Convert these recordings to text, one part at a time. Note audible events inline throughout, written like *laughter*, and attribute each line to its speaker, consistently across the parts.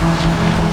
Speaker 1: Thank you.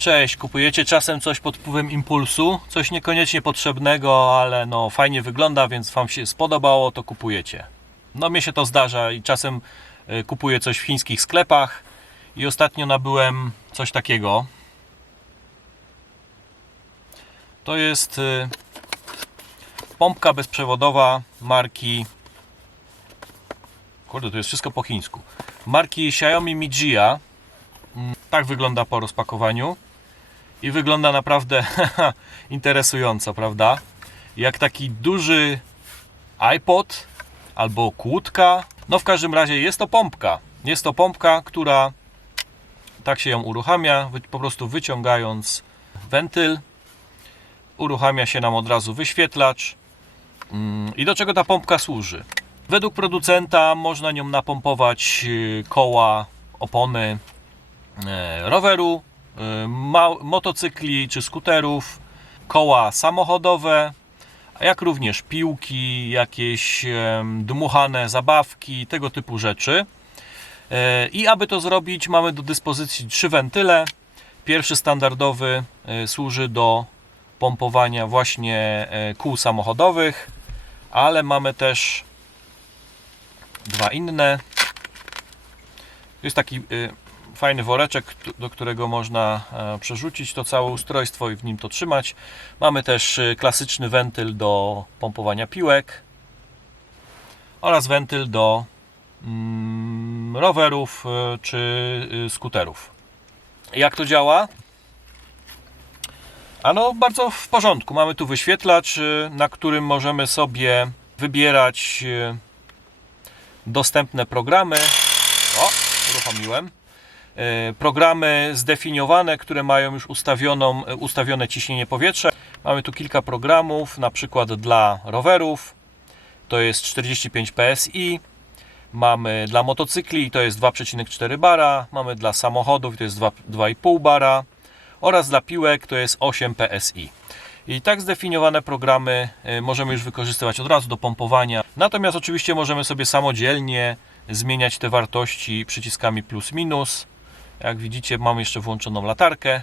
Speaker 1: Cześć, kupujecie czasem coś pod wpływem impulsu, coś niekoniecznie potrzebnego, ale no fajnie wygląda, więc Wam się spodobało, to kupujecie. No mnie się to zdarza i czasem y, kupuję coś w chińskich sklepach i ostatnio nabyłem coś takiego. To jest y, pompka bezprzewodowa marki Kurde, to jest wszystko po chińsku. Marki Xiaomi Mijia. Mm, Tak wygląda po rozpakowaniu. I wygląda naprawdę *laughs* interesująco, prawda? Jak taki duży iPod albo kłódka. No w każdym razie jest to pompka. Jest to pompka, która tak się ją uruchamia, po prostu wyciągając wentyl. Uruchamia się nam od razu wyświetlacz. Mm, I do czego ta pompka służy? Według producenta można nią napompować y, koła, opony e, roweru, motocykli czy skuterów, koła samochodowe, jak również piłki, jakieś dmuchane zabawki, tego typu rzeczy. E, I aby to zrobić, mamy do dyspozycji trzy wentyle. Pierwszy standardowy e, służy do pompowania właśnie e, kół samochodowych, ale mamy też dwa inne. Jest taki y, fajny woreczek, do którego można e, przerzucić to całe ustrojstwo i w nim to trzymać. Mamy też y, klasyczny wentyl do pompowania piłek oraz wentyl do mm, rowerów y, czy skuterów. Jak to działa? Ano bardzo w porządku. Mamy tu wyświetlacz, na którym możemy sobie wybierać dostępne programy. O, uruchomiłem. E, Programy zdefiniowane, które mają już ustawioną, e, ustawione ciśnienie powietrza. Mamy tu kilka programów, na przykład dla rowerów to jest 45 PSI. Mamy dla motocykli to jest 2,4 bara. Mamy dla samochodów to jest 2 2,5 bara. Oraz dla piłek to jest 8 PSI. I tak zdefiniowane programy e, możemy już wykorzystywać od razu do pompowania. Natomiast oczywiście możemy sobie samodzielnie zmieniać te wartości przyciskami plus minus. Jak widzicie, mam jeszcze włączoną latarkę.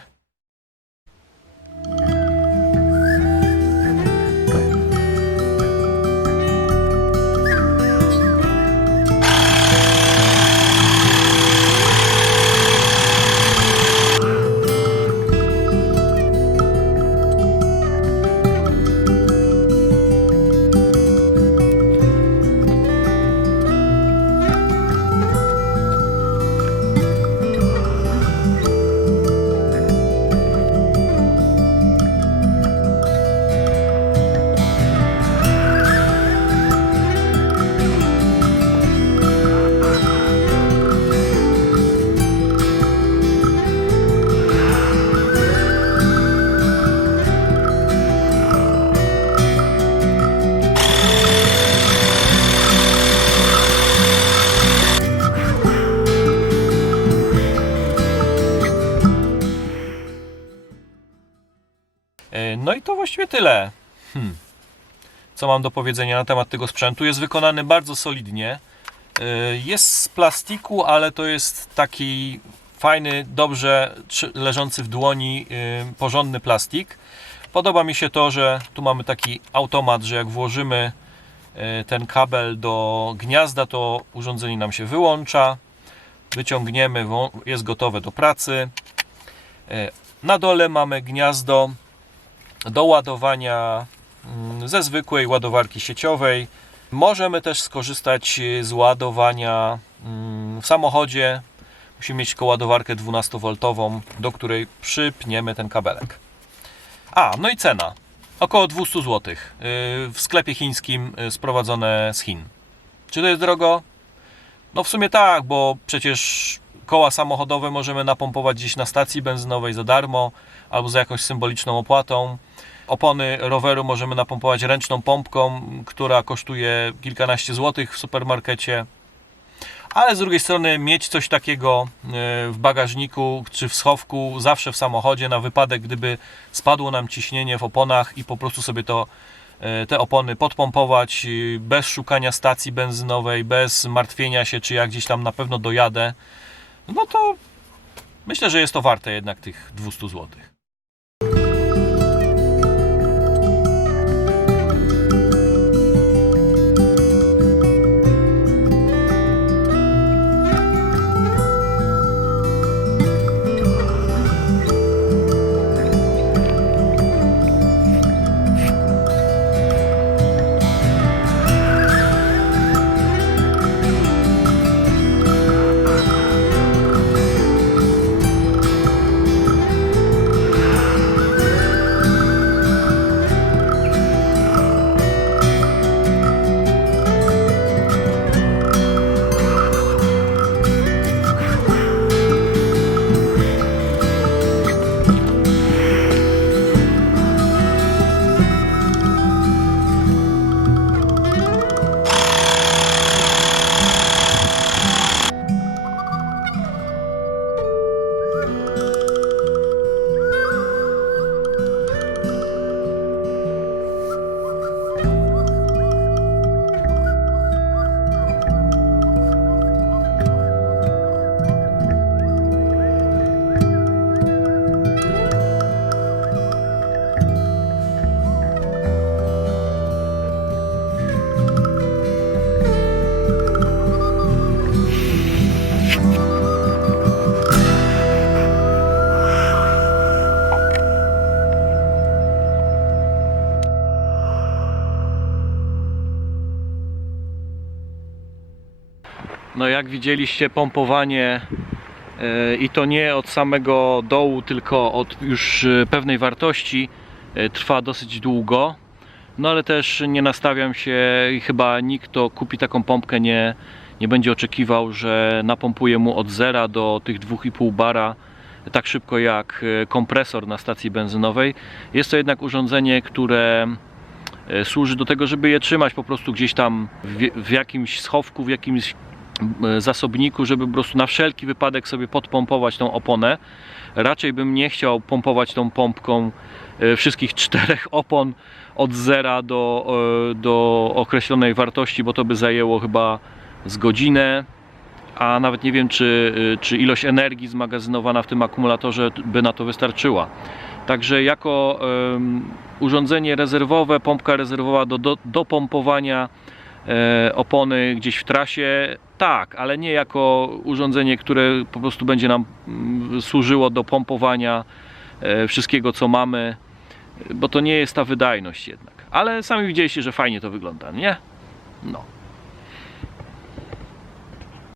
Speaker 1: No i to właściwie tyle. Hmm. co mam do powiedzenia na temat tego sprzętu. Jest wykonany bardzo solidnie. Y, Jest z plastiku, ale to jest taki fajny, dobrze leżący w dłoni, y, porządny plastik. Podoba mi się to, że tu mamy taki automat, że jak włożymy ten kabel do gniazda, to urządzenie nam się wyłącza. Wyciągniemy, jest gotowe do pracy. Na dole mamy gniazdo do ładowania mm, ze zwykłej ładowarki sieciowej. Możemy też skorzystać y, z ładowania mm, w samochodzie. Musimy mieć tylko ładowarkę 12V, do której przypniemy ten kabelek. A, no i cena. Około 200 zł. y, W sklepie chińskim y, sprowadzone z Chin. Czy to jest drogo? No w sumie tak, bo przecież koła samochodowe możemy napompować gdzieś na stacji benzynowej za darmo albo za jakąś symboliczną opłatą. Opony roweru możemy napompować ręczną pompką, która kosztuje kilkanaście złotych w supermarkecie. Ale z drugiej strony mieć coś takiego e, w bagażniku czy w schowku, zawsze w samochodzie, na wypadek, gdyby spadło nam ciśnienie w oponach i po prostu sobie to, e, te opony podpompować e, bez szukania stacji benzynowej, bez martwienia się, czy ja gdzieś tam na pewno dojadę, no to myślę, że jest to warte jednak tych 200 złotych. No jak widzieliście pompowanie e, i to nie od samego dołu, tylko od już e, pewnej wartości e, trwa dosyć długo. No ale też nie nastawiam się i chyba nikt, kto kupi taką pompkę nie, nie będzie oczekiwał, że napompuje mu od zera do tych 2,5 bara tak szybko jak kompresor na stacji benzynowej. Jest to jednak urządzenie, które służy do tego, żeby je trzymać po prostu gdzieś tam w, w jakimś schowku, w jakimś zasobniku, żeby po prostu na wszelki wypadek sobie podpompować tą oponę. Raczej bym nie chciał pompować tą pompką e, wszystkich czterech *laughs* opon od zera do, e, do określonej wartości, bo to by zajęło chyba z godzinę, a nawet nie wiem, czy, e, czy ilość energii zmagazynowana w tym akumulatorze by na to wystarczyła. Także jako em, urządzenie rezerwowe, pompka rezerwowa do, do, do pompowania e, opony gdzieś w trasie, tak, ale nie jako urządzenie, które po prostu będzie nam mm, służyło do pompowania e, wszystkiego, co mamy, bo to nie jest ta wydajność jednak. Ale sami widzieliście, że fajnie to wygląda, nie? No.